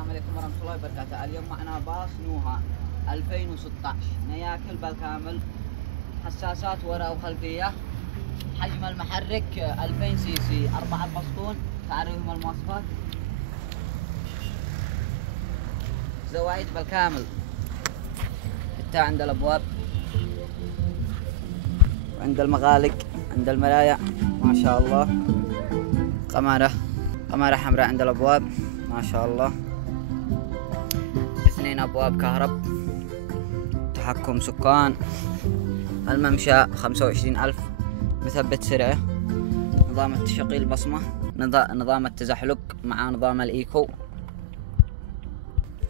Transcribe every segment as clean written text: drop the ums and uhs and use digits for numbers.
السلام عليكم ورحمة الله وبركاته. اليوم معنا باص نوها 2016 نياكل بالكامل، حساسات وراء وخلفية، حجم المحرك 2000 سي سي، 4 بسطون، تعرفهم المواصفات. زوايد بالكامل حتى عند الأبواب وعند المغالق، عند المرايا ما شاء الله. قمرة حمراء عند الأبواب ما شاء الله. 2 أبواب كهرب، تحكم سكان، الممشى 25,000، مثبت سرعة، نظام التشغيل بصمة، نظام التزحلق مع نظام الإيكو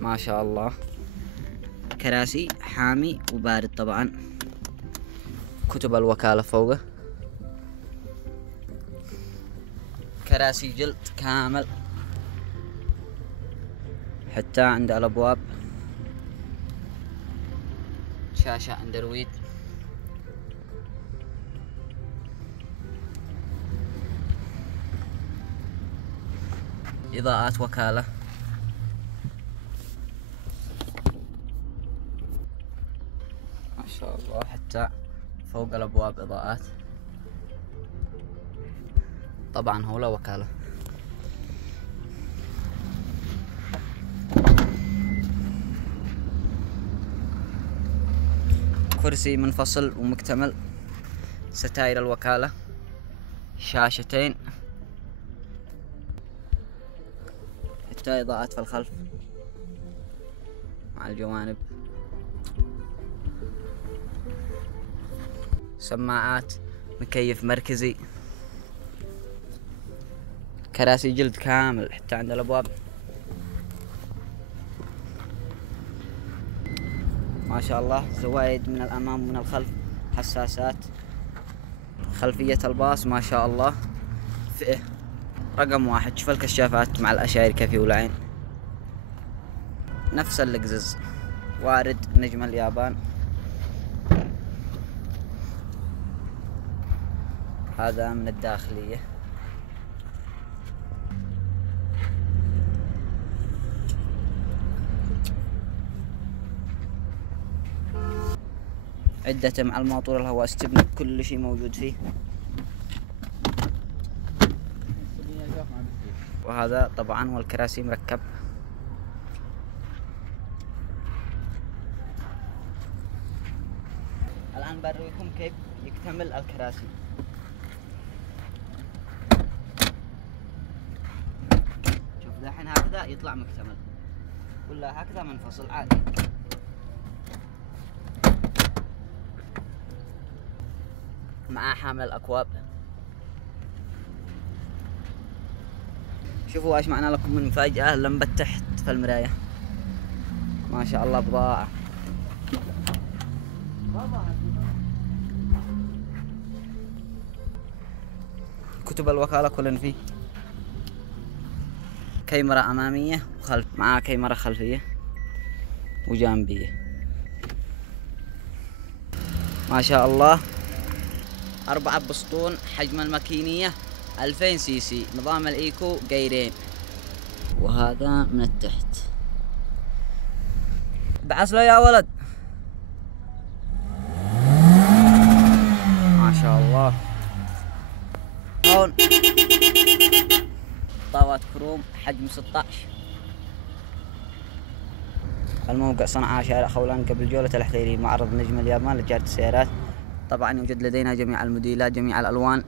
ما شاء الله. كراسي حامي وبارد طبعا، كتب الوكالة فوقه، كراسي جلد كامل حتى عند الأبواب، شاشة اندرويد، إضاءات وكالة ما شاء الله، حتى فوق الأبواب إضاءات، طبعا هو لا وكالة. كرسي منفصل ومكتمل، ستاير الوكالة، شاشتين، حتى إضاءات في الخلف مع الجوانب، سماعات، مكيف مركزي، كراسي جلد كامل حتى عند الأبواب ما شاء الله. زوايد من الأمام ومن الخلف، حساسات، خلفية الباص ما شاء الله. فئة رقم 1، شوف الكشافات مع الأشاير كيف والعين، نفس اللقزز، وارد نجم اليابان. هذا من الداخلية، عدة مع الماطور الهواء، استبن، كل شيء موجود فيه. وهذا طبعا والكراسي مركب. الآن بوريكم كيف يكتمل الكراسي. شوف دحين هكذا يطلع مكتمل، ولا هكذا منفصل عادي. مع حامل الأكواب. شوفوا ايش معنا لكم من مفاجأة، لمبة تحت في المراية ما شاء الله، بضاعة. كتب الوكالة كلن فيه، كاميرا أمامية وخلف، مع كاميرا خلفية وجانبية ما شاء الله. 4 بسطون، حجم الماكينية 2000 سي سي، نظام الإيكو قيرين. وهذا من التحت، بعث له يا ولد ما شاء الله. هون طاوات كروم، حجم 16. الموقع صنعاء، شارع خولان، قبل جولة الحذيري، معرض نجم اليابان لتجارة السيارات. طبعا يوجد لدينا جميع الموديلات، جميع الألوان.